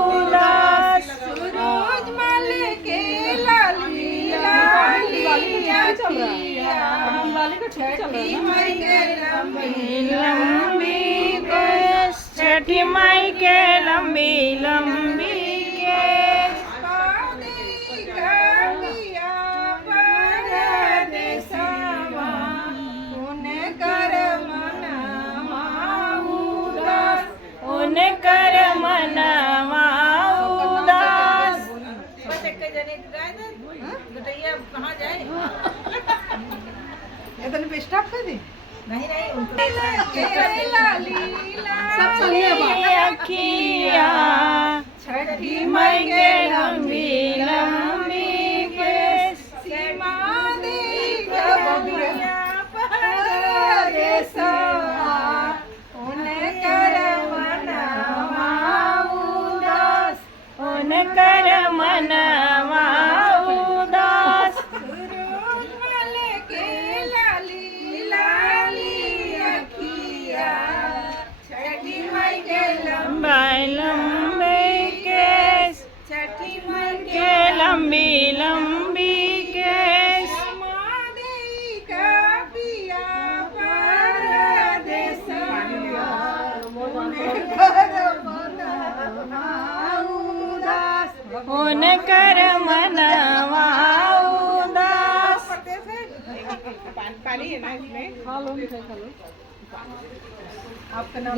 उदास सूरज मल के लाली लाली अखियाँ, छठी मई के लंबी लंबी केस छठी माई के लंबी लंबी केस पादिका पिया परदेसवा, उनकर मनवा उदास। उनकर मनवा उदास कहाँ जाए? इधर पे स्टॉप कर दे। नहीं नहीं उनको सब अखिया छठी माई के लंबी लंबी केस सीमा दी कबिया परदेसवा, उनकर मनवा उदास। उनकर मनवा उदास सूरज मल के लाली लाली अखियाँ, छठी मई के लंबी लंबी केस छठी मई के लंबी लंबी केस समाधि का पिया परदेसवा, उनकर मनवा उदास। उनकर मनवा उदास पानी है ना इसमें? खा लो, खा लो। आपका नाम